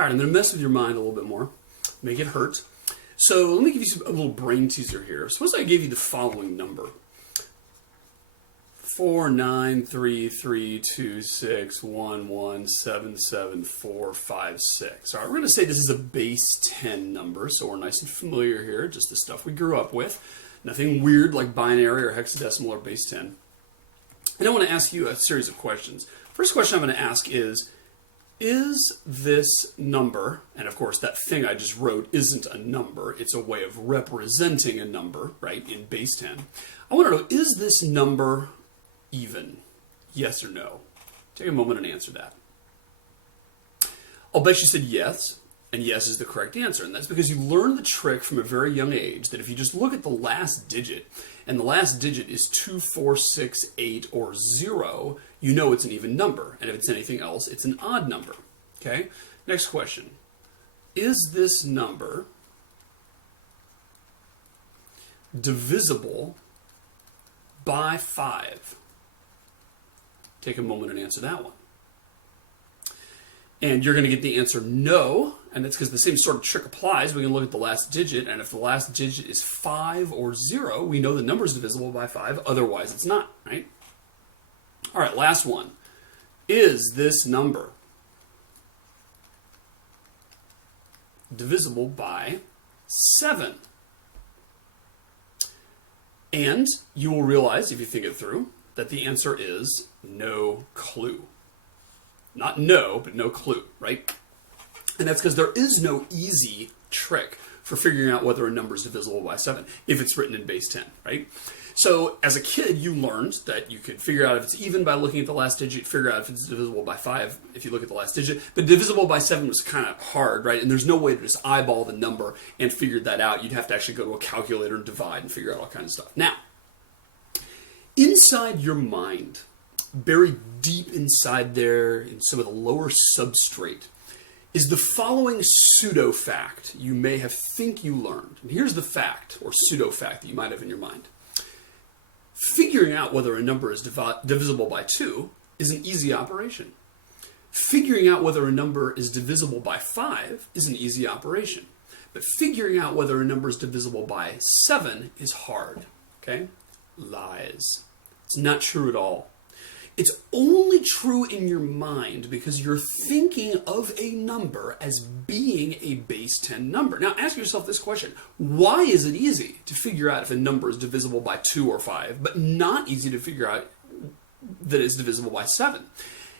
All right, I'm going to mess with your mind a little bit more, make it hurt. So let me give you a little brain teaser here. Suppose I gave you the following number. 4933261177456. All right, we're going to say this is a base 10 number, so we're nice and familiar here, just the stuff we grew up with. Nothing weird like binary or hexadecimal or base 10. And I want to ask you a series of questions. First question I'm going to ask is this number, and of course that thing I just wrote isn't a number, it's a way of representing a number, right, in base 10. I want to know, is this number even? Yes or no? Take a moment and answer that. I'll bet you said yes, and yes is the correct answer. And that's because you learned the trick from a very young age that if you just look at the last digit, and the last digit is 2, 4, 6, 8, or 0, you know it's an even number. And if it's anything else, it's an odd number. Okay? Next question. Is this number divisible by 5? Take a moment and answer that one. And you're going to get the answer no, and that's because the same sort of trick applies. We can look at the last digit, and if the last digit is 5 or 0, we know the number is divisible by 5, otherwise it's not, right? All right, last one. Is this number divisible by 7? And you will realize, if you think it through, that the answer is no clue. Not no, but no clue, right? And that's because there is no easy trick for figuring out whether a number is divisible by 7 if it's written in base 10, right? So as a kid, you learned that you could figure out if it's even by looking at the last digit, figure out if it's divisible by 5 if you look at the last digit. But divisible by 7 was kind of hard, right? And there's no way to just eyeball the number and figure that out. You'd have to actually go to a calculator and divide and figure out all kinds of stuff. Now, inside your mind, buried deep inside there in some of the lower substrate, is the following pseudo-fact you may have think you learned. And here's the fact, or pseudo-fact, that you might have in your mind. Figuring out whether a number is divisible by 2 is an easy operation. Figuring out whether a number is divisible by 5 is an easy operation. But figuring out whether a number is divisible by 7 is hard. Okay? Lies. It's not true at all. It's only true in your mind because you're thinking of a number as being a base 10 number. Now ask yourself this question. Why is it easy to figure out if a number is divisible by 2 or 5, but not easy to figure out that it's divisible by 7?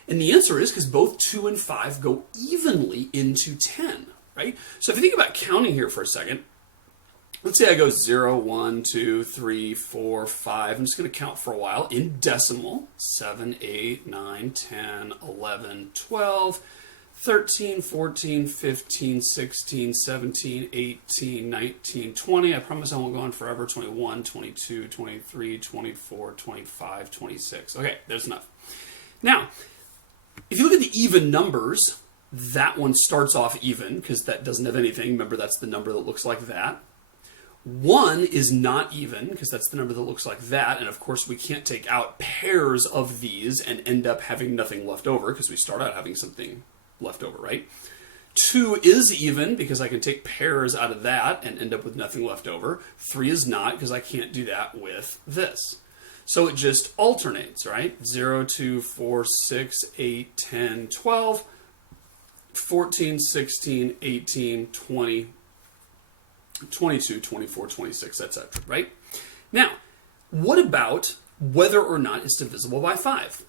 And the answer is because both 2 and 5 go evenly into 10, right? So if you think about counting here for a second, let's say I go 0, 1, 2, 3, 4, 5. I'm just going to count for a while in decimal. 7, 8, 9, 10, 11, 12, 13, 14, 15, 16, 17, 18, 19, 20. I promise I won't go on forever. 21, 22, 23, 24, 25, 26. Okay, there's enough. Now, if you look at the even numbers, that one starts off even because that doesn't have anything. Remember, that's the number that looks like that. 1 is not even, because that's the number that looks like that, and of course we can't take out pairs of these and end up having nothing left over, because we start out having something left over, right? 2 is even, because I can take pairs out of that and end up with nothing left over. 3 is not, because I can't do that with this. So it just alternates, right? 0, 2, 4, 6, 8, 10, 12, 14, 16, 18, 20, 22, 24, 26, etc., right? Now, what about whether or not it's divisible by 5?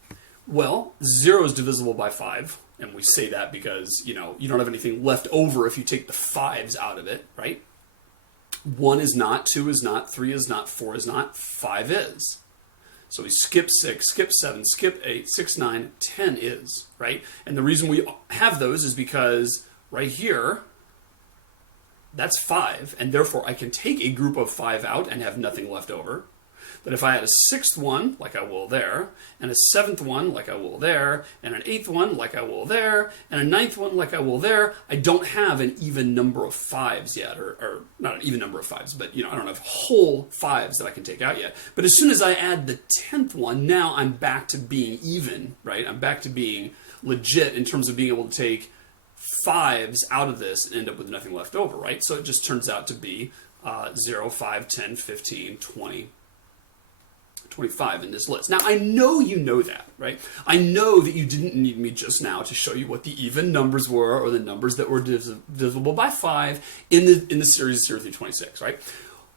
Well, 0 is divisible by 5, and we say that because, you don't have anything left over if you take the 5s out of it, right? 1 is not, 2 is not, 3 is not, 4 is not, 5 is. So we skip 6, skip 7, skip 8, 6, 9, 10 is, right? And the reason we have those is because right here, that's 5, and therefore I can take a group of 5 out and have nothing left over. But if I had a 6th one, like I will there, and a 7th one, like I will there, and an 8th one, like I will there, and a 9th one, like I will there, I don't have an even number of 5s yet, or not an even number of 5s, but I don't have whole 5s that I can take out yet. But as soon as I add the 10th one, now I'm back to being even, right? I'm back to being legit in terms of being able to take 5s out of this and end up with nothing left over, right? So it just turns out to be 0, 5, 10, 15, 20, 25 in this list. Now, I know you know that, right? I know that you didn't need me just now to show you what the even numbers were or the numbers that were divisible by 5 in the series 0 through 26, right?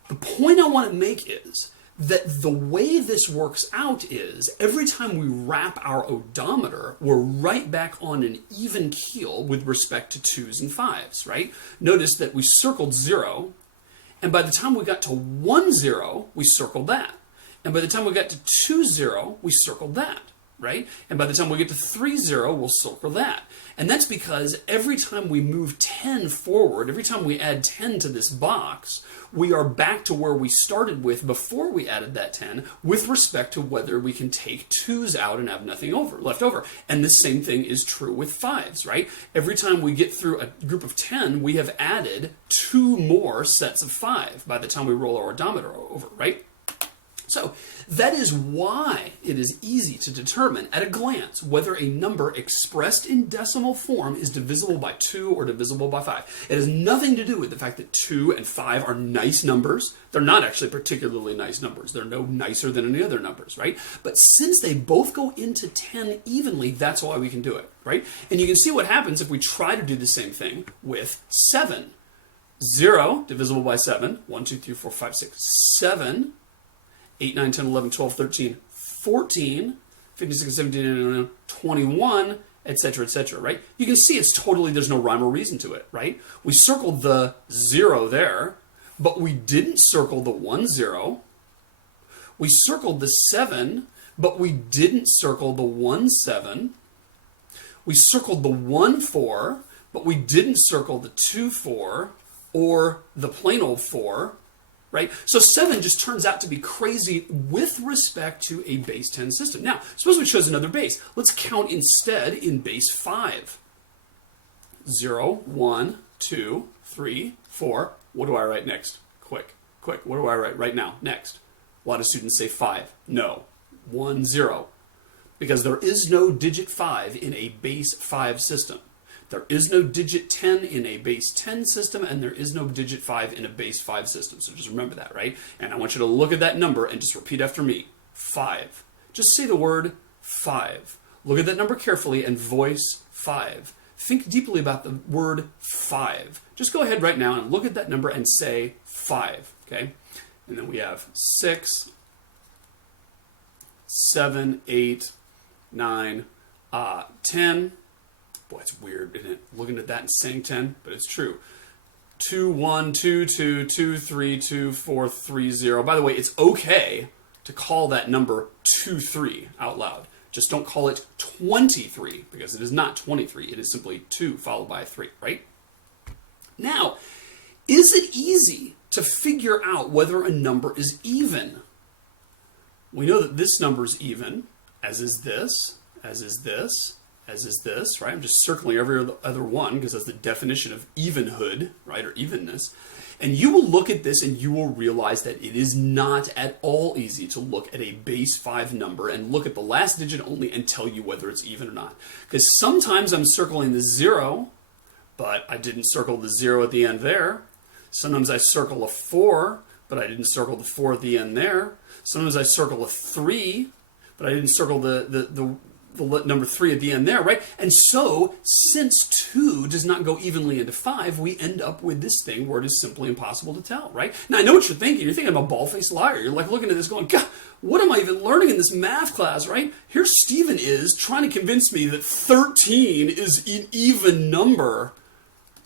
The point I want to make is that the way this works out is every time we wrap our odometer, we're right back on an even keel with respect to 2s and 5s, right? Notice that we circled 0, and by the time we got to 1, 0, we circled that. And by the time we got to 2, 0, we circled that, right? And by the time we get to 3, 0, we'll circle that. And that's because every time we move 10 forward, every time we add 10 to this box, we are back to where we started with before we added that 10 with respect to whether we can take 2s out and have nothing left over. And the same thing is true with 5s, right? Every time we get through a group of 10, we have added 2 more sets of 5 by the time we roll our odometer over, right? So that is why it is easy to determine at a glance whether a number expressed in decimal form is divisible by 2 or divisible by 5. It has nothing to do with the fact that 2 and 5 are nice numbers. They're not actually particularly nice numbers. They're no nicer than any other numbers, right? But since they both go into 10 evenly, that's why we can do it, right? And you can see what happens if we try to do the same thing with 7. 0 divisible by 7. 1, 2, 3, 4, 5, 6, 7. 8, 9, 10, 11, 12, 13, 14, 15, 16, 17, 21, etc., right? You can see it's totally, there's no rhyme or reason to it, right? We circled the 0 there, but we didn't circle the 1, 0. We circled the 7, but we didn't circle the 1, 7. We circled the 1, 4, but we didn't circle the 2, 4, or the plain old 4, right? So 7 just turns out to be crazy with respect to a base 10 system. Now, suppose we chose another base. Let's count instead in base 5. 0, 1, 2, 3, 4. What do I write next? Quick. What do I write right now? Next. A lot of students say 5. No. 1, 0. Because there is no digit 5 in a base 5 system. There is no digit 10 in a base 10 system, and there is no digit 5 in a base 5 system. So just remember that, right? And I want you to look at that number and just repeat after me. 5. Just say the word 5. Look at that number carefully and voice 5. Think deeply about the word 5. Just go ahead right now and look at that number and say 5, okay? And then we have 6, 7, 8, 9, 10. Boy, it's weird, isn't it? Looking at that and saying 10, but it's true. 2, 1, 2, 2, 2, 3, 2, 4, 3, 0. By the way, it's okay to call that number 2, 3 out loud. Just don't call it 23, because it is not 23. It is simply 2 followed by a 3, right? Now, is it easy to figure out whether a number is even? We know that this number is even, as is this, as is this, as is this, right? I'm just circling every other one because that's the definition of evenhood, right, or evenness. And you will look at this and you will realize that it is not at all easy to look at a base 5 number and look at the last digit only and tell you whether it's even or not. Because sometimes I'm circling the 0, but I didn't circle the 0 at the end there. Sometimes I circle a 4, but I didn't circle the 4 at the end there. Sometimes I circle a 3, but I didn't circle the number 3 at the end there, right? And so, since 2 does not go evenly into 5, we end up with this thing where it is simply impossible to tell, right? Now, I know what you're thinking. You're thinking I'm a ball-faced liar. You're like looking at this going, God, what am I even learning in this math class, right? Here Stephen is trying to convince me that 13 is an even number.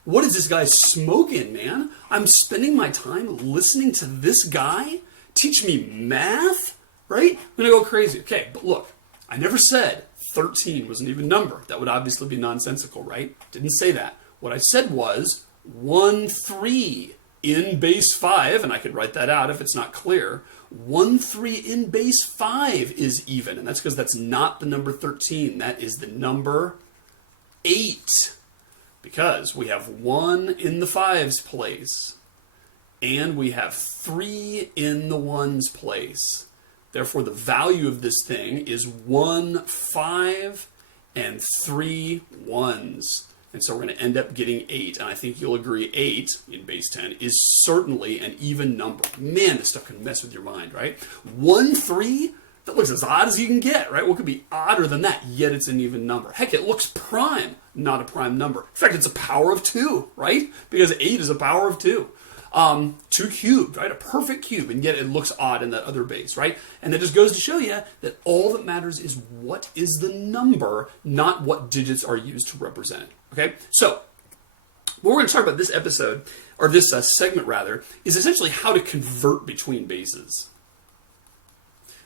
What is this guy smoking, man? I'm spending my time listening to this guy teach me math, right? I'm going to go crazy. Okay, but look, I never said 13 was an even number. That would obviously be nonsensical, right? Didn't say that. What I said was 1, 3 in base 5, and I could write that out if it's not clear. 1, 3 in base 5 is even, and that's because that's not the number 13. That is the number 8, because we have 1 in the 5's place, and we have 3 in the 1's place. Therefore, the value of this thing is 1, 5, and 3 1s. And so we're going to end up getting 8. And I think you'll agree 8 in base 10 is certainly an even number. Man, this stuff can mess with your mind, right? 1, 3, that looks as odd as you can get, right? What could be odder than that? Yet it's an even number. Heck, it looks prime, not a prime number. In fact, it's a power of 2, right? Because 8 is a power of 2. 2 cubed, right? A perfect cube, and yet it looks odd in that other base, right? And that just goes to show you that all that matters is what is the number, not what digits are used to represent it, okay? So, what we're going to talk about this episode, or this segment rather, is essentially how to convert between bases.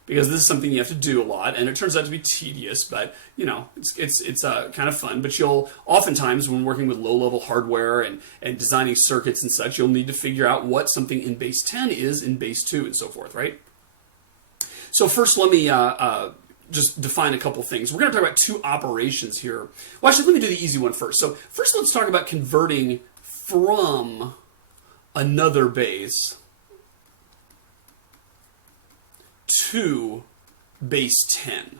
Because this is something you have to do a lot, and it turns out to be tedious, but, you know, it's kind of fun. But you'll, oftentimes, when working with low-level hardware and designing circuits and such, you'll need to figure out what something in base 10 is in base 2 and so forth, right? So first, let me just define a couple things. We're going to talk about 2 operations here. Well, actually, let me do the easy one first. So first, let's talk about converting from another base to base 10,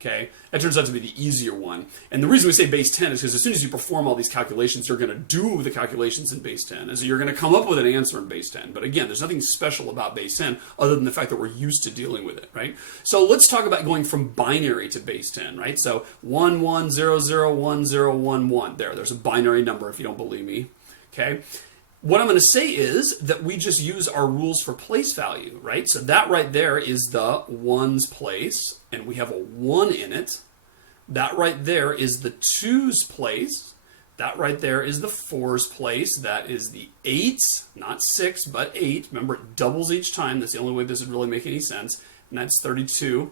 okay? That turns out to be the easier one. And the reason we say base 10 is because as soon as you perform all these calculations, you're going to do the calculations in base 10. And so you're going to come up with an answer in base 10. But again, there's nothing special about base 10 other than the fact that we're used to dealing with it, right? So let's talk about going from binary to base 10, right? So 1, 1, 0, 0, 1, 0, 1, 1. There's a binary number if you don't believe me, okay? What I'm going to say is that we just use our rules for place value, right? So that right there is the 1's place, and we have a 1 in it. That right there is the 2's place. That right there is the 4's place. That is the 8's, not 6, but 8. Remember, it doubles each time. That's the only way this would really make any sense. And that's 32,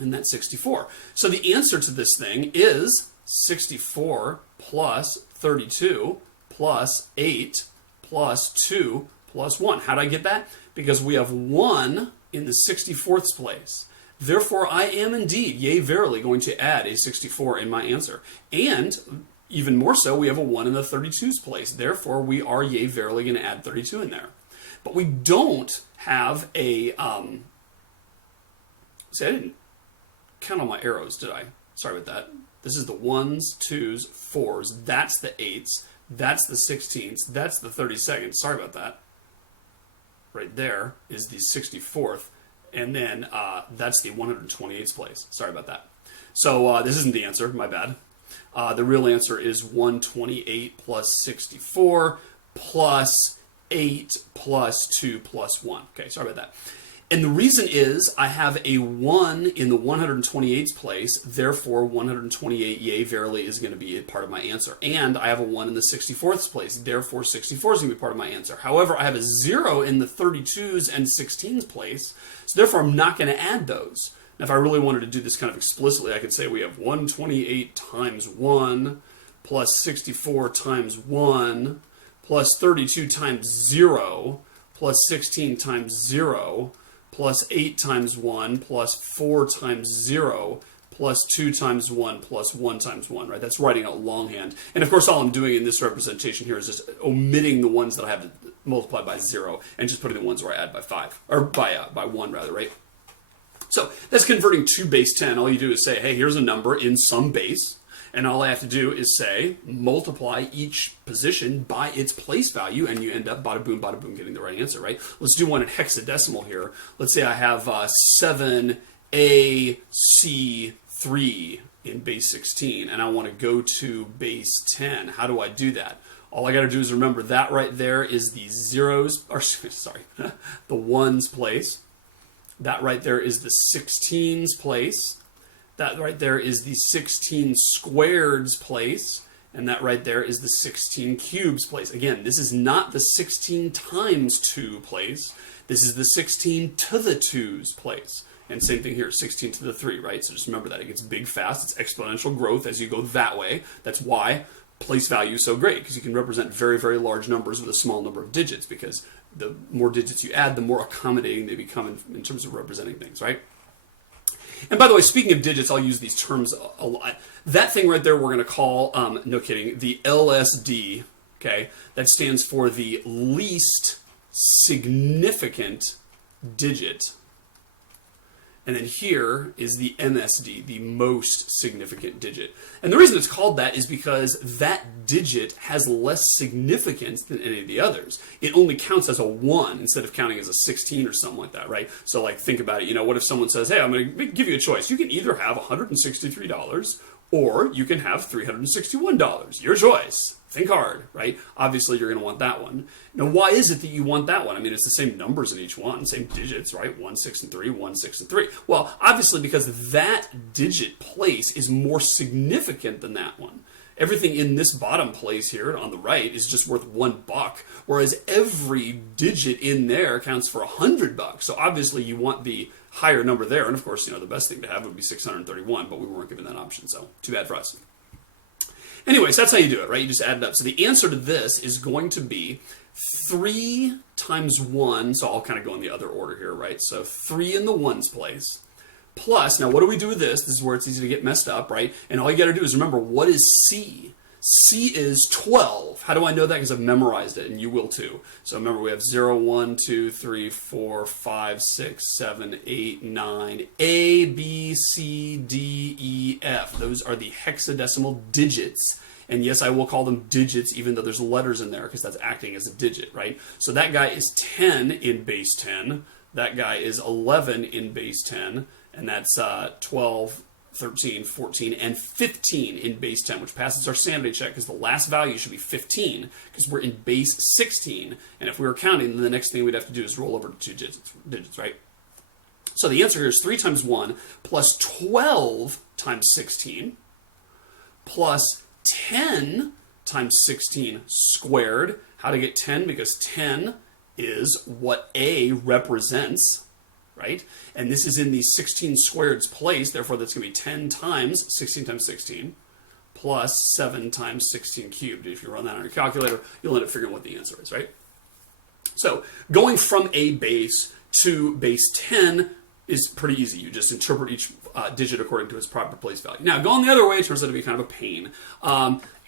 and that's 64. So the answer to this thing is 64 plus 32 plus 8 plus 2 plus 1. How did I get that? Because we have 1 in the 64th place. Therefore, I am indeed, yea, verily, going to add a 64 in my answer. And even more so, we have a 1 in the 32's place. Therefore, we are, yea, verily, going to add 32 in there. But we don't have a... see, I didn't count all my arrows, did I? Sorry about that. This is the 1's, 2's, 4's. That's the 8's. That's the 16th. That's the 32nd. Sorry about that. Right there is the 64th. And then that's the 128th place. Sorry about that. So this isn't the answer. My bad. The real answer is 128 plus 64 plus 8 plus 2 plus 1. Okay, sorry about that. And the reason is I have a 1 in the 128th place, therefore 128, yea, verily, is going to be a part of my answer. And I have a 1 in the 64th place, therefore 64 is going to be part of my answer. However, I have a 0 in the 32's and 16's place, so therefore I'm not going to add those. Now, if I really wanted to do this kind of explicitly, I could say we have 128 times 1 plus 64 times 1 plus 32 times 0 plus 16 times 0 plus 8 times 1, plus 4 times 0, plus 2 times 1, plus 1 times 1, right? That's writing out longhand. And of course, all I'm doing in this representation here is just omitting the ones that I have to multiply by 0, and just putting the ones where I add by 5, or by 1 rather, right? So that's converting to base 10. All you do is say, hey, here's a number in some base, and all I have to do is say, multiply each position by its place value, and you end up, bada boom, getting the right answer, right? Let's do one in hexadecimal here. Let's say I have 7AC3 in base 16, and I want to go to base 10. How do I do that? All I got to do is remember that right there is the zeros, or sorry, the ones place. That right there is the 16's place. That right there is the 16 squareds place, and that right there is the 16 cubes place. Again, this is not the 16 times 2 place. This is the 16 to the 2's place. And same thing here, 16 to the 3, right? So just remember that. It gets big fast. It's exponential growth as you go that way. That's why place value is so great, because you can represent very, very large numbers with a small number of digits, because the more digits you add, the more accommodating they become in terms of representing things, right? And by the way, speaking of digits, I'll use these terms a lot. That thing right there we're going to call, no kidding, the LSD, okay? That stands for the least significant digit. And then here is the MSD, the most significant digit. And the reason it's called that is because that digit has less significance than any of the others. It only counts as a 1 instead of counting as a 16 or something like that, right? So like think about it, what if someone says, hey, I'm going to give you a choice. You can either have $163 or you can have $361. Your choice. Think hard, right? Obviously, you're going to want that one. Now, why is it that you want that one? I mean, it's the same numbers in each one, same digits, right? 1, 6, and 3, 1, 6, and 3. Well, obviously, because that digit place is more significant than that one. Everything in this bottom place here on the right is just worth $1, whereas every digit in there counts for $100. So obviously, you want the higher number there. And of course, the best thing to have would be 631, but we weren't given that option, so too bad for us. Anyways, that's how you do it, right? You just add it up. So the answer to this is going to be 3 times 1. So I'll kind of go in the other order here, right? So 3 in the ones place. Plus, now what do we do with this? This is where it's easy to get messed up, right? And all you got to do is remember, what is C? C is 12. How do I know that? Because I've memorized it, and you will too. So remember, we have 0, 1, 2, 3, 4, 5, 6, 7, 8, 9, A, B, C, D, E, F. Those are the hexadecimal digits. And yes, I will call them digits, even though there's letters in there, because that's acting as a digit, right? So that guy is 10 in base 10. That guy is 11 in base 10. And that's 12, 13, 14, and 15 in base 10, which passes our sanity check because the last value should be 15 because we're in base 16. And if we were counting, then the next thing we'd have to do is roll over to 2 digits, right? So the answer here is 3 times 1 plus 12 times 16 plus 10 times 16 squared. How to get 10? Because 10 is what A represents, right? And this is in the 16 squared's place, therefore that's going to be 10 times 16 times 16 plus 7 times 16 cubed. If you run that on your calculator, you'll end up figuring what the answer is, right? So going from a base to base 10 is pretty easy. You just interpret each digit according to its proper place value. Now, going the other way turns out to be kind of a pain.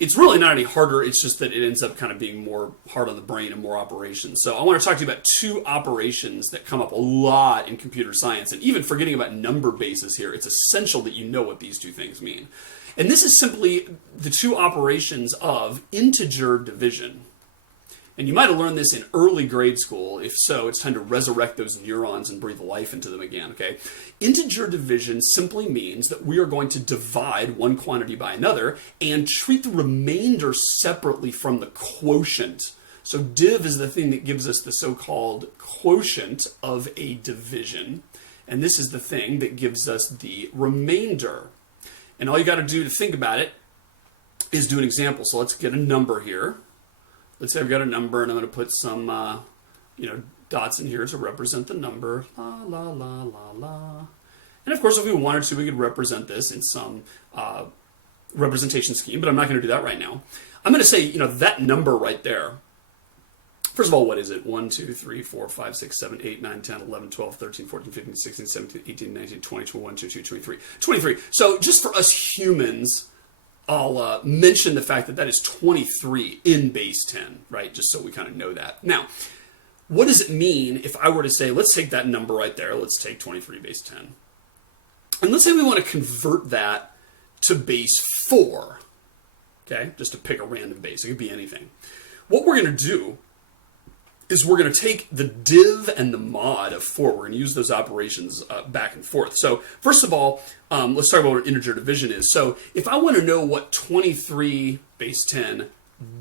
It's really not any harder. It's just that it ends up kind of being more hard on the brain and more operations. So I want to talk to you about 2 operations that come up a lot in computer science. And even forgetting about number bases here, it's essential that you know what these 2 things mean. And this is simply the 2 operations of integer division. And you might have learned this in early grade school. If so, it's time to resurrect those neurons and breathe life into them again, okay? Integer division simply means that we are going to divide one quantity by another and treat the remainder separately from the quotient. So div is the thing that gives us the so-called quotient of a division. And this is the thing that gives us the remainder. And all you got to do to think about it is do an example. So let's get a number here. Let's say I've got a number, and I'm going to put some, dots in here to represent the number. La, la, la, la, la. And of course, if we wanted to, we could represent this in some representation scheme, but I'm not going to do that right now. I'm going to say, that number right there. First of all, what is it? 1, 2, 3, 4, 5, 6, 7, 8, 9, 10, 11, 12, 13, 14, 15, 16, 17, 18, 19, 20, 21, 22, 23. 23. So just for us humans, I'll mention the fact that is 23 in base 10, right? Just so we kind of know that. Now, what does it mean if I were to say, let's take that number right there, let's take 23 base 10. And let's say we want to convert that to base 4, okay? Just to pick a random base. It could be anything. What we're going to do is we're going to take the div and the mod of 4. We're going to use those operations back and forth. So first of all, let's talk about what integer division is. So if I want to know what 23 base 10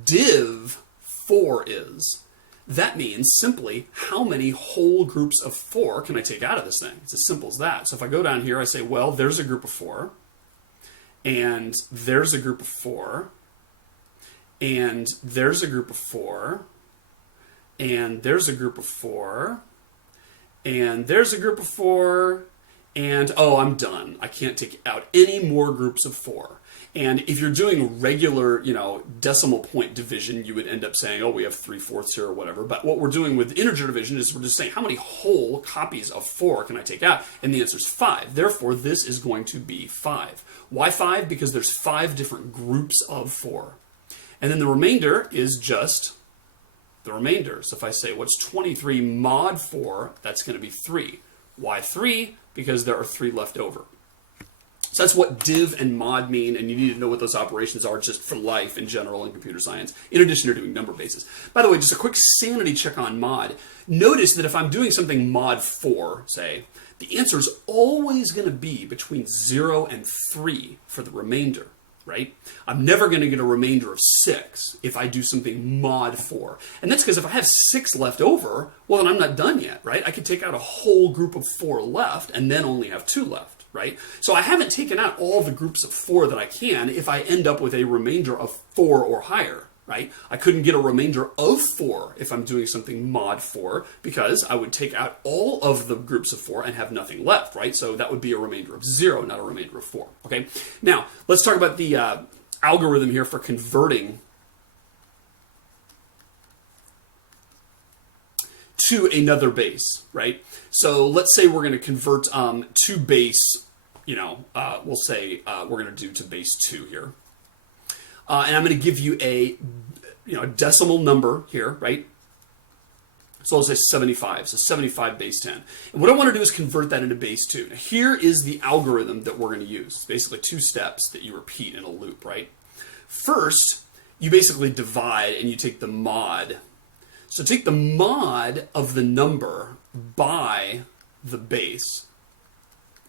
div 4 is, that means simply how many whole groups of 4 can I take out of this thing? It's as simple as that. So if I go down here, I say, well, there's a group of 4, and there's a group of 4, and there's a group of 4, and there's a group of 4, and there's a group of 4, and oh, I'm done. I can't take out any more groups of 4. And if you're doing regular, decimal point division, you would end up saying, oh, we have 3/4 here or whatever. But what we're doing with integer division is we're just saying, how many whole copies of 4 can I take out? And the answer is 5. Therefore, this is going to be 5. Why 5? Because there's 5 different groups of 4. And then the remainder is just the remainder. So if I say, what's 23 mod 4, that's going to be 3. Why 3? because there are 3 left over. So that's what div and mod mean, and you need to know what those operations are just for life in general in computer science, in addition to doing number bases. By the way, just a quick sanity check on mod. Notice that if I'm doing something mod 4, say, the answer is always going to be between 0 and 3 for the remainder, right? I'm never going to get a remainder of 6 if I do something mod 4. And that's because if I have 6 left over, well, then I'm not done yet, right? I could take out a whole group of 4 left and then only have 2 left, right? So I haven't taken out all the groups of 4 that I can if I end up with a remainder of 4 or higher, right? I couldn't get a remainder of 4 if I'm doing something mod 4 because I would take out all of the groups of 4 and have nothing left, right? So that would be a remainder of 0, not a remainder of 4, okay? Now, let's talk about the algorithm here for converting to another base, right? So let's say we're going to convert to base, we'll say we're going to do to base 2 here. And I'm going to give you a decimal number here, right? So I'll say 75. So 75 base 10. And what I want to do is convert that into base 2. Now, here is the algorithm that we're going to use. It's basically 2 steps that you repeat in a loop, right? First, you basically divide and you take the mod. So take the mod of the number by the base.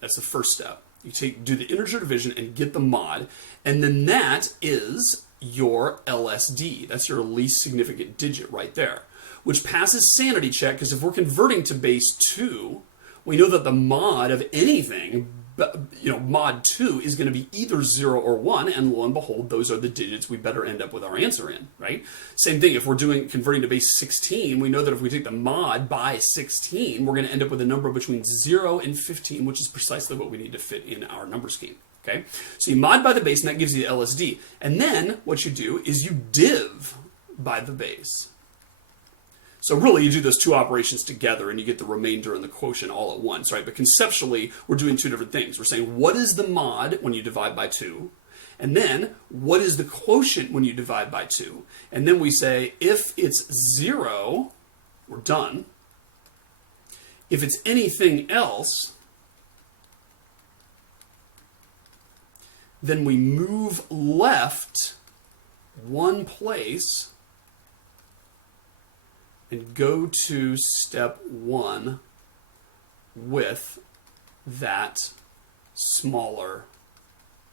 That's the first step. You do the integer division and get the mod, and then that is your LSD. That's your least significant digit right there, which passes sanity check, because if we're converting to base 2, we know that the mod of anything, mod 2 is going to be either 0 or 1, and lo and behold, those are the digits we better end up with our answer in, right? Same thing, if we're converting to base 16, we know that if we take the mod by 16, we're going to end up with a number between 0 and 15, which is precisely what we need to fit in our number scheme, okay? So you mod by the base, and that gives you the LSD. And then what you do is you div by the base. So really, you do those 2 operations together, and you get the remainder and the quotient all at once, right? But conceptually, we're doing 2 different things. We're saying, what is the mod when you divide by 2? And then, what is the quotient when you divide by 2? And then we say, if it's 0, we're done. If it's anything else, then we move left 1 place and go to step 1 with that smaller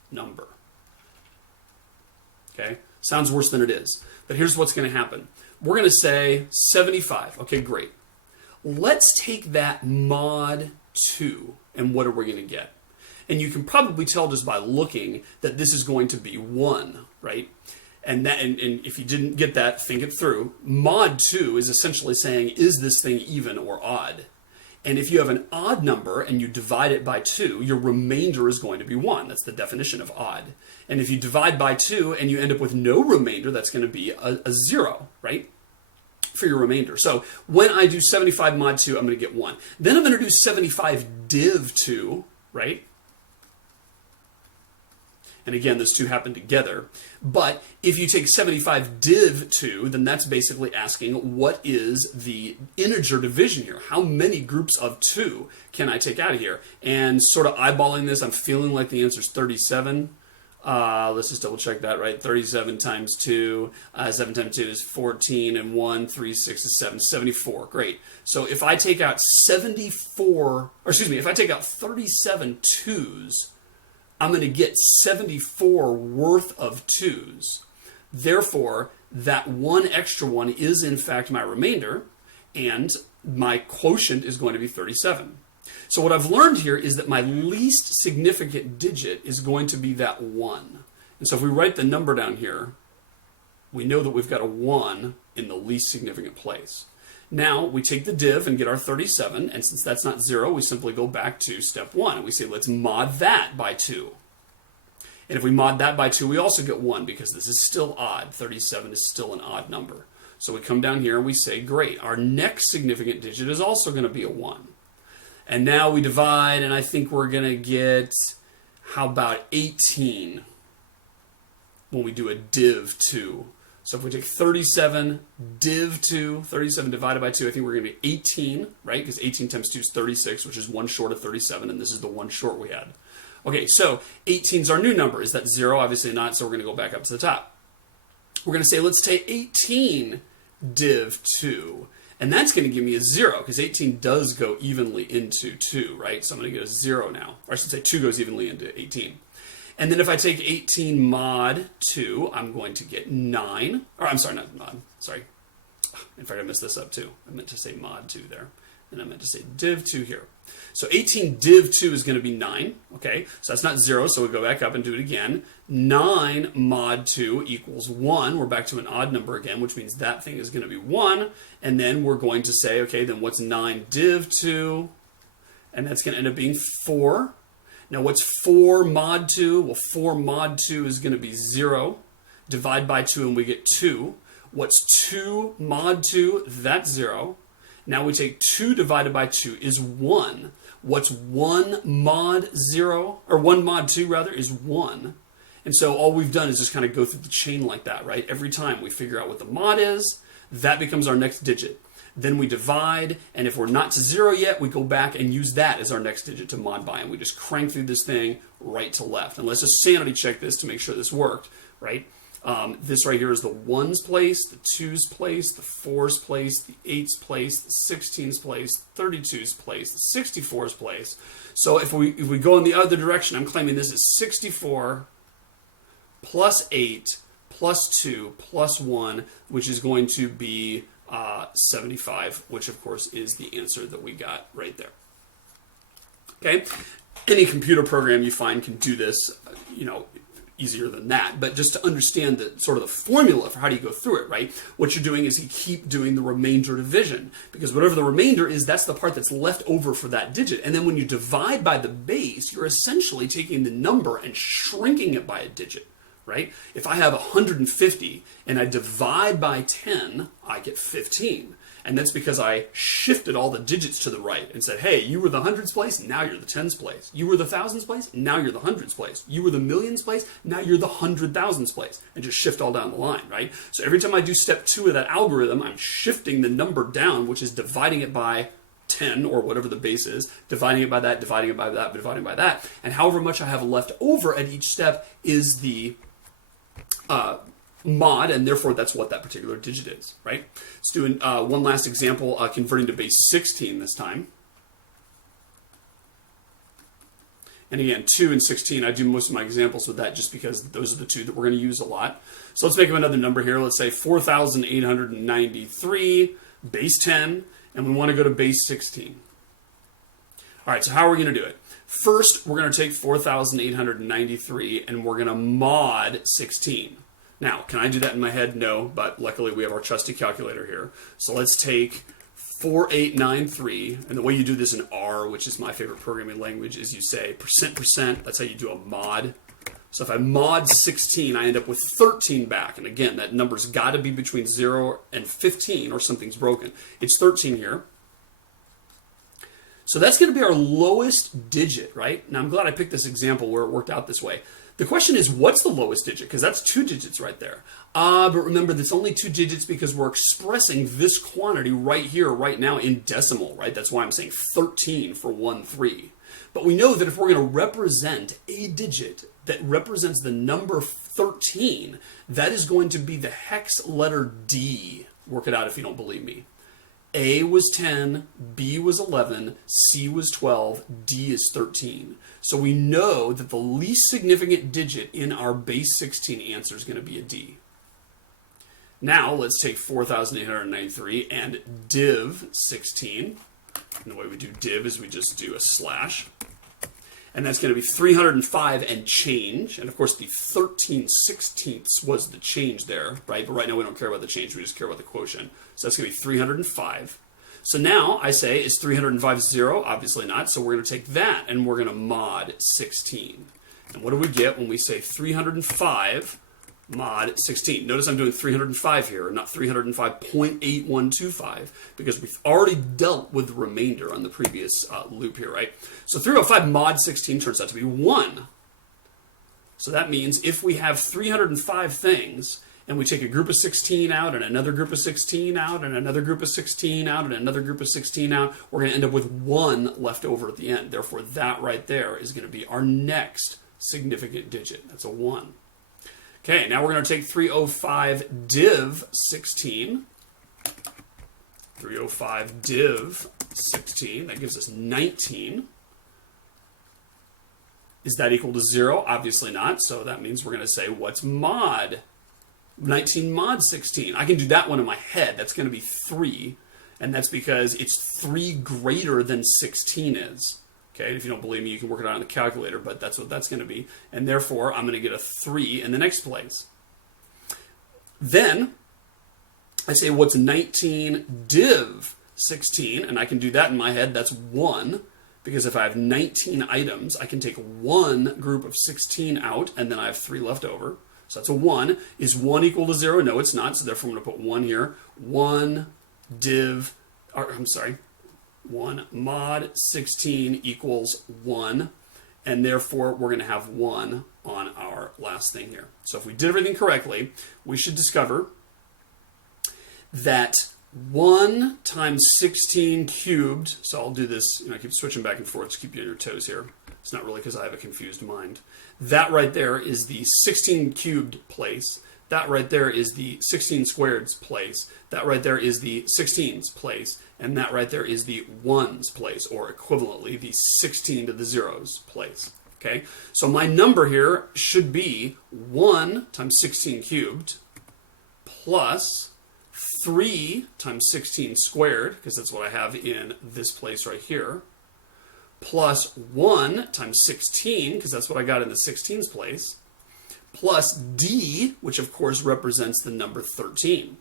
number. Okay? Sounds worse than it is. But here's what's going to happen. We're going to say 75. Okay, great. Let's take that mod 2, and what are we going to get? And you can probably tell just by looking that this is going to be 1, right? And if you didn't get that, think it through. Mod 2 is essentially saying, is this thing even or odd? And if you have an odd number and you divide it by 2, your remainder is going to be 1. That's the definition of odd. And if you divide by 2 and you end up with no remainder, that's going to be a 0, right? For your remainder. So when I do 75 mod 2, I'm going to get 1. Then I'm going to do 75 div 2, right? And again, those 2 happen together. But if you take 75 div 2, then that's basically asking, what is the integer division here? How many groups of 2 can I take out of here? And sort of eyeballing this, I'm feeling like the answer is 37. Let's just double check that, right? 37 times 2, 7 times 2 is 14, and 1, 3, 6 is 7, 74. Great. So if I take out if I take out 37 2s, I'm going to get 74 worth of 2s. Therefore, that 1 extra one is in fact my remainder, and my quotient is going to be 37. So what I've learned here is that my least significant digit is going to be that 1. And so if we write the number down here, we know that we've got a 1 in the least significant place. Now, we take the div and get our 37, and since that's not 0, we simply go back to step 1, and we say, let's mod that by 2. And if we mod that by 2, we also get 1, because this is still odd. 37 is still an odd number. So we come down here and we say, great, our next significant digit is also going to be a 1. And now we divide, and I think we're going to get, how about 18 when we do a div 2 So if we take 37 div 2, 37 divided by 2, I think we're going to be 18, right? Because 18 times 2 is 36, which is one short of 37, and this is the one short we had. Okay, so 18 is our new number. Is that 0? Obviously not, so we're going to go back up to the top. We're going to say, let's take 18 div 2. And that's going to give me a 0, because 18 does go evenly into 2, right? So I'm going to get a 0 now. Or I should say 2 goes evenly into 18. And then if I take 18 mod 2, I'm going to get 9. Or I'm sorry, not mod. Sorry. In fact, I messed this up too. I meant to say mod 2 there. And I meant to say div 2 here. So 18 div 2 is going to be 9. Okay, so that's not 0, so we go back up and do it again. 9 mod 2 equals 1. We're back to an odd number again, which means that thing is going to be 1. And then we're going to say, okay, then what's 9 div 2? And that's going to end up being 4. Now what's 4 mod 2? Well, 4 mod 2 is going to be 0. Divide by 2 and we get 2. What's 2 mod 2? That's 0. Now we take 2 divided by 2 is 1. What's 1 mod 0, or 1 mod 2 rather, is 1. And so all we've done is just kind of go through the chain like that, right? Every time we figure out what the mod is, that becomes our next digit. Then we divide, and if we're not to 0 yet, we go back and use that as our next digit to mod by, and we just crank through this thing right to left. And let's just sanity check this to make sure this worked, right? This right here is the 1's place, the 2's place, the 4's place, the 8's place, the 16's place, 32's place, the 64's place. So if we go in the other direction, I'm claiming this is 64 plus 8 plus 2 plus 1, which is going to be 75, which of course is the answer that we got right there. Okay, any computer program you find can do this, easier than that, but just to understand the sort of the formula for how do you go through it, right? What you're doing is you keep doing the remainder division, because whatever the remainder is, that's the part that's left over for that digit. And then when you divide by the base, you're essentially taking the number and shrinking it by a digit, right? If I have 150 and I divide by 10, I get 15. And that's because I shifted all the digits to the right and said, hey, you were the hundreds place, now you're the tens place. You were the thousands place, now you're the hundreds place. You were the millions place, now you're the 100,000s place. And just shift all down the line, right? So every time I do step 2 of that algorithm, I'm shifting the number down, which is dividing it by 10 or whatever the base is, dividing it by that, dividing it by that, dividing by that. And however much I have left over at each step is the mod, and therefore that's what that particular digit is, right? Let's do one last example, converting to base 16 this time. And again, 2 and 16, I do most of my examples with that just because those are the two that we're going to use a lot. So let's make up another number here. Let's say 4,893, base 10, and we want to go to base 16. All right, so how are we going to do it? First, we're going to take 4,893 and we're going to mod 16. Now, can I do that in my head? No, but luckily we have our trusty calculator here. So let's take 4893, and the way you do this in R, which is my favorite programming language, is you say %%, that's how you do a mod. So if I mod 16, I end up with 13 back, and again, that number's got to be between 0 and 15 or something's broken. It's 13 here. So that's going to be our lowest digit, right? Now I'm glad I picked this example where it worked out this way. The question is, what's the lowest digit? Because that's 2 digits right there. But remember, that's only 2 digits because we're expressing this quantity right here, right now in decimal, right? That's why I'm saying 13 for 1, 3. But we know that if we're going to represent a digit that represents the number 13, that is going to be the hex letter D. Work it out if you don't believe me. A was 10, B was 11, C was 12, D is 13. So we know that the least significant digit in our base 16 answer is going to be a D. Now let's take 4,893 and div 16. And the way we do div is we just do a slash. And that's going to be 305 and change. And of course the 13/16 was the change there, right? But right now we don't care about the change, we just care about the quotient. So that's going to be 305. So now I say, is 305 0? Obviously not. So we're going to take that and we're going to mod 16. And what do we get when we say 305 mod 16? Notice I'm doing 305 here, not 305.8125, because we've already dealt with the remainder on the previous loop here, right? So 305 mod 16 turns out to be 1. So that means if we have 305 things, and we take a group of 16 out and another group of 16 out and another group of 16 out and another group of 16 out, we're going to end up with 1 left over at the end. Therefore, that right there is going to be our next significant digit. That's a 1. Okay, now we're going to take 305 div 16. 305 div 16, that gives us 19. Is that equal to 0? Obviously not, so that means we're going to say, what's mod 19 mod 16? I can do that one in my head. That's going to be 3, and that's because it's 3 greater than 16 is. Okay, and if you don't believe me, you can work it out on the calculator, but that's what that's going to be. And therefore, I'm going to get a 3 in the next place. Then I say, what's 19 div 16? And I can do that in my head. That's 1, because if I have 19 items, I can take 1 group of 16 out, and then I have 3 left over. So that's a 1. Is 1 equal to 0? No, it's not. So therefore, I'm going to put 1 here. 1 mod 16 equals 1. And therefore, we're going to have 1 on our last thing here. So if we did everything correctly, we should discover that 1 times 16 cubed, so I'll do this, I keep switching back and forth to keep you on your toes here. It's not really because I have a confused mind. That right there is the 16 cubed place. That right there is the 16 squared's place. That right there is the 16's place. And that right there is the 1's place, or equivalently, the 16 to the 0's place. Okay? So my number here should be 1 times 16 cubed plus 3 times 16 squared, because that's what I have in this place right here, plus 1 times 16, because that's what I got in the 16's place, plus d, which of course represents the number 13.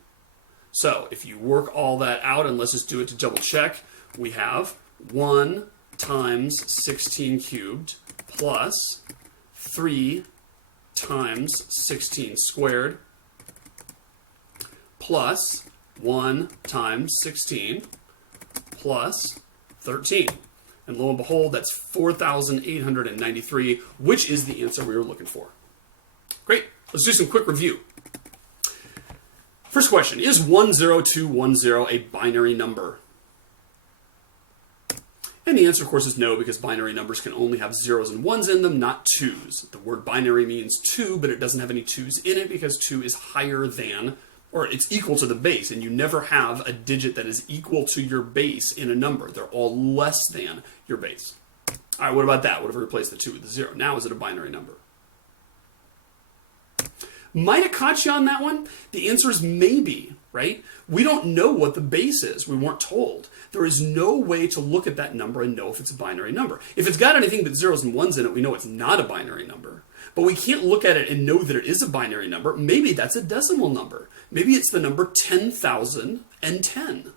So if you work all that out, and let's just do it to double check, we have 1 times 16 cubed plus 3 times 16 squared plus 1 times 16 plus 13. And lo and behold, that's 4,893, which is the answer we were looking for. Great. Let's do some quick review. First question, is 10210 a binary number? And the answer, of course, is no, because binary numbers can only have 0s and 1s in them, not 2s. The word binary means 2, but it doesn't have any 2s in it because 2 is higher than, or it's equal to the base, and you never have a digit that is equal to your base in a number. They're all less than your base. All right, what about that? What if we replace the 2 with the 0? Now is it a binary number? Might have caught you on that one. The answer is maybe, right? We don't know what the base is. We weren't told. There is no way to look at that number and know if it's a binary number. If it's got anything but 0s and 1s in it, we know it's not a binary number. But we can't look at it and know that it is a binary number. Maybe that's a decimal number. Maybe it's the number 10,010.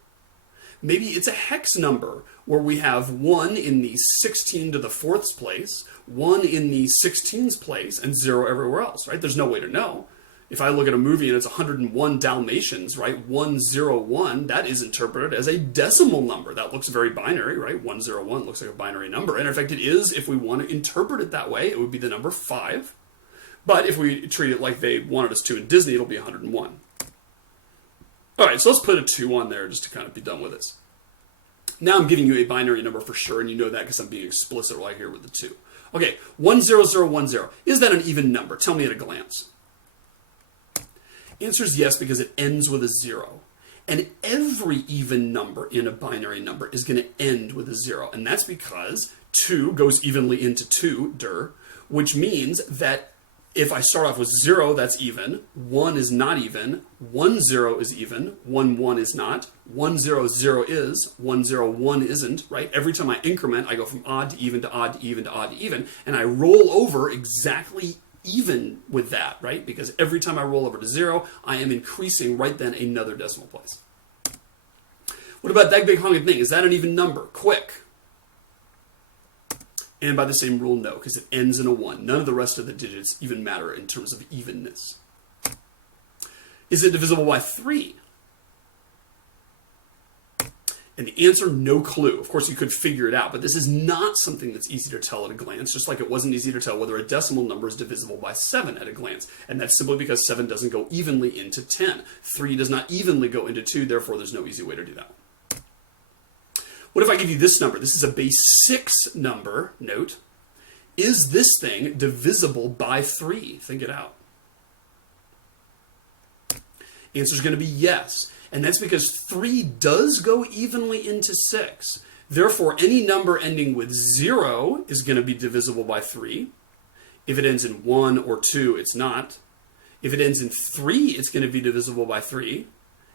Maybe it's a hex number where we have 1 in the 16 to the 4th place, 1 in the 16's place, and 0 everywhere else, right? There's no way to know. If I look at a movie and it's 101 Dalmatians, right, 101, that is interpreted as a decimal number. That looks very binary, right? 101 looks like a binary number. And in fact, it is, if we want to interpret it that way, it would be the number 5. But if we treat it like they wanted us to in Disney, it'll be 101. All right, so let's put a 2 on there just to kind of be done with this. Now I'm giving you a binary number for sure, and you know that because I'm being explicit right here with the 2. Okay, 10010. Is that an even number? Tell me at a glance. Answer is yes, because it ends with a 0. And every even number in a binary number is going to end with a 0. And that's because 2 goes evenly into 2, which means that if I start off with 0, that's even. 1 is not even. 10 is even. 11 is not. 100 is. 101 isn't, right? Every time I increment, I go from odd to even to odd to even to odd to even. And I roll over exactly even with that, right? Because every time I roll over to 0, I am increasing right then another decimal place. What about that big honking thing? Is that an even number? Quick. And by the same rule, no, because it ends in a 1. None of the rest of the digits even matter in terms of evenness. Is it divisible by 3? And And the answer, no clue. Of course, you could figure it out, but this is not something that's easy to tell at a glance, just like it wasn't easy to tell whether a decimal number is divisible by 7 at a glance. And that's simply because 7 doesn't go evenly into 10. 3 does not evenly go into 2, therefore there's no easy way to do that. What if I give you this number? This is a base 6 number, note. Is this thing divisible by 3? Think it out. Answer is going to be yes. And that's because 3 does go evenly into 6. Therefore, any number ending with 0 is going to be divisible by 3. If it ends in 1 or 2, it's not. If it ends in 3, it's going to be divisible by 3.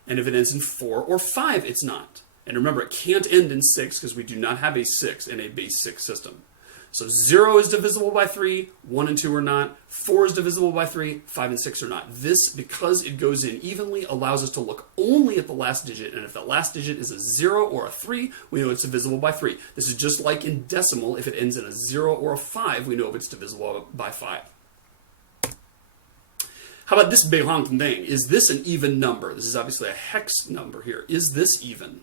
And if it ends in 4 or 5, it's not. And remember, it can't end in 6 because we do not have a 6 in a base 6 system. So 0 is divisible by 3, 1 and 2 are not, 4 is divisible by 3, 5 and 6 are not. This, because it goes in evenly, allows us to look only at the last digit, and if the last digit is a 0 or a 3, we know it's divisible by 3. This is just like in decimal. If it ends in a 0 or a 5, we know if it's divisible by 5. How about this big honking thing? Is this an even number? This is obviously a hex number here. Is this even?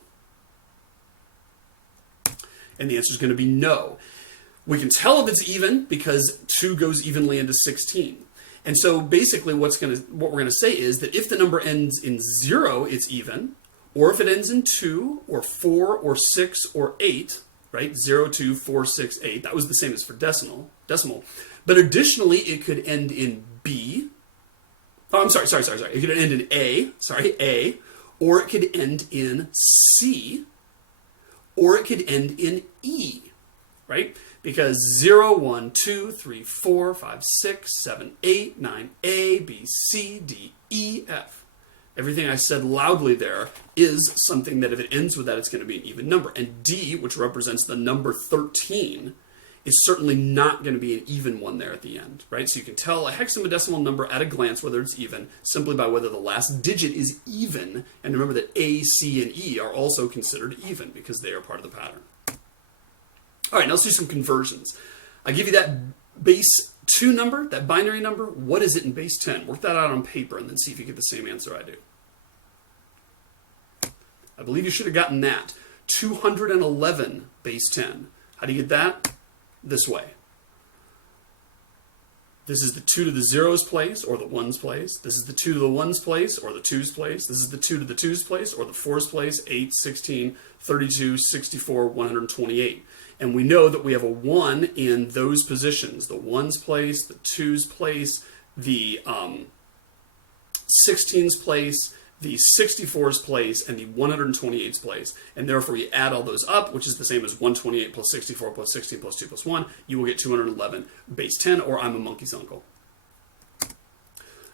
And the answer is going to be no. We can tell if it's even because 2 goes evenly into 16. And so basically what we're going to say is that if the number ends in 0, it's even, or if it ends in 2 or 4 or 6 or 8, right? 0, 2, 4, 6, 8. That was the same as for decimal. But additionally, it could end in B. Oh, I'm sorry. It could end in A, or it could end in C, or it could end in E, right? Because 0, 1, 2, 3, 4, 5, 6, 7, 8, 9, A, B, C, D, E, F. Everything I said loudly there is something that if it ends with that, it's going to be an even number. And D, which represents the number 13, is certainly not going to be an even one there at the end, right? So you can tell a hexadecimal number at a glance whether it's even simply by whether the last digit is even. And remember that A, C, and E are also considered even because they are part of the pattern. All right, now let's do some conversions. I give you that base 2 number, that binary number. What is it in base 10? Work that out on paper and then see if you get the same answer I do. I believe you should have gotten that. 211 base 10. How do you get that? This way. This is the 2 to the 0's place, or the 1's place. This is the 2 to the 1's place, or the 2's place. This is the 2 to the 2's place, or the 4's place, 8, 16, 32, 64, 128. And we know that we have a 1 in those positions. The 1's place, the 2's place, the 16's place, the 64's place, and the 128's place. And therefore, you add all those up, which is the same as 128 plus 64 plus 16 plus 2 plus 1. You will get 211 base 10, or I'm a monkey's uncle.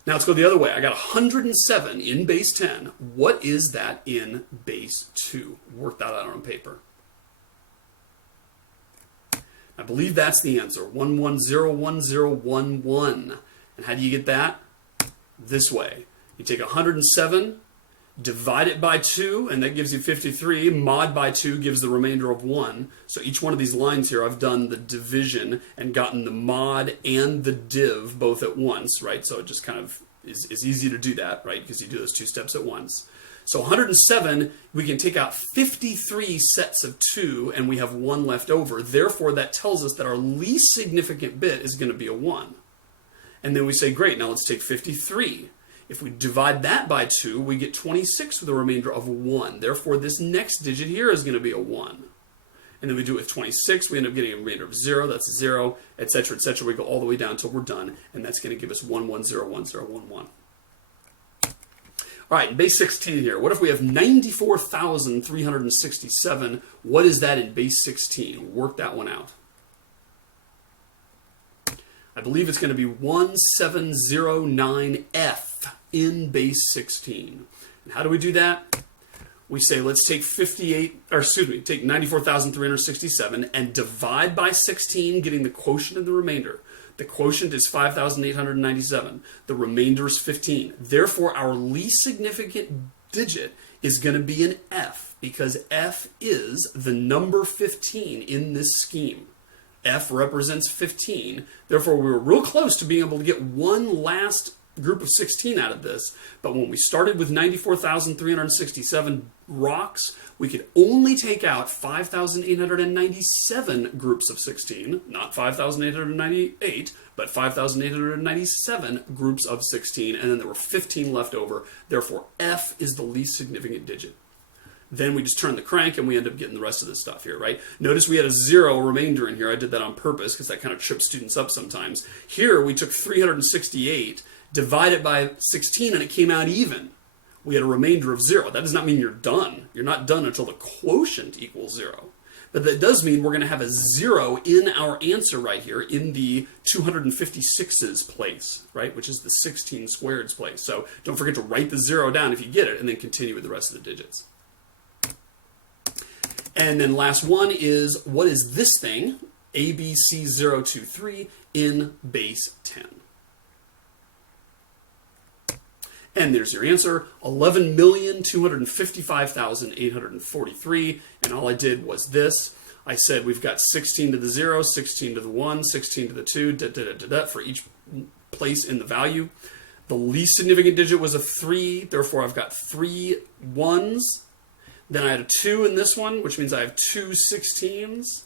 Now let's go the other way. I got 107 in base 10. What is that in base 2? Work that out on paper. I believe that's the answer. 11010111. And how do you get that? This way. You take 107, divide it by 2, and that gives you 53. Mod by 2 gives the remainder of 1. So each one of these lines here, I've done the division and gotten the mod and the div both at once, right? So it just kind of is easy to do that, right? Because you do those 2 steps at once. So 107, we can take out 53 sets of 2, and we have 1 left over. Therefore, that tells us that our least significant bit is going to be a 1. And then we say, great, now let's take 53. If we divide that by 2, we get 26 with a remainder of 1. Therefore, this next digit here is going to be a 1. And then we do it with 26. We end up getting a remainder of 0. That's 0, etc., etc. We go all the way down until we're done, and that's going to give us 11011011. All right, base 16 here. What if we have 94,367? What is that in base 16? Work that one out. I believe it's going to be 1709F in base 16. And how do we do that? We say let's take take 94,367 and divide by 16, getting the quotient and the remainder. The quotient is 5,897. The remainder is 15. Therefore, our least significant digit is going to be an F, because F is the number 15 in this scheme. F represents 15. Therefore, we were real close to being able to get one last group of 16 out of this, but when we started with 94,367 rocks, we could only take out 5,897 groups of 16, not 5,898, but 5,897 groups of 16, and then there were 15 left over. Therefore, F is the least significant digit. Then we just turn the crank and we end up getting the rest of this stuff here, right? Notice we had a 0 remainder in here. I did that on purpose because that kind of trips students up sometimes. Here we took 368, divided by 16, and it came out even. We had a remainder of 0. That does not mean you're done. You're not done until the quotient equals 0. But that does mean we're going to have a 0 in our answer right here in the 256's place, right? Which is the 16 squareds place. So don't forget to write the 0 down if you get it, and then continue with the rest of the digits. And then last one is, what is this thing, ABC023, in base 10? And there's your answer, 11,255,843. And all I did was this. I said we've got 16 to the 0, 16 to the 1, 16 to the 2, for each place in the value. The least significant digit was a 3, therefore I've got 3 1s. Then I had a 2 in this one, which means I have 2 16s.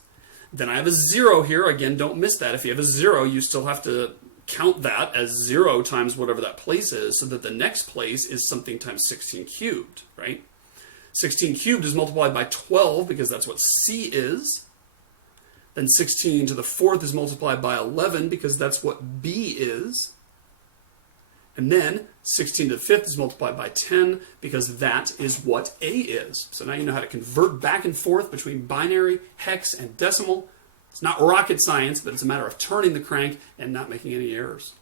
Then I have a 0 here. Again, don't miss that. If you have a 0, you still have to count that as 0 times whatever that place is, so that the next place is something times 16 cubed, right? 16 cubed is multiplied by 12, because that's what C is. Then 16 to the 4th is multiplied by 11, because that's what B is. And then 16 to the 5th is multiplied by 10, because that is what A is. So now you know how to convert back and forth between binary, hex, and decimal. It's not rocket science, but it's a matter of turning the crank and not making any errors.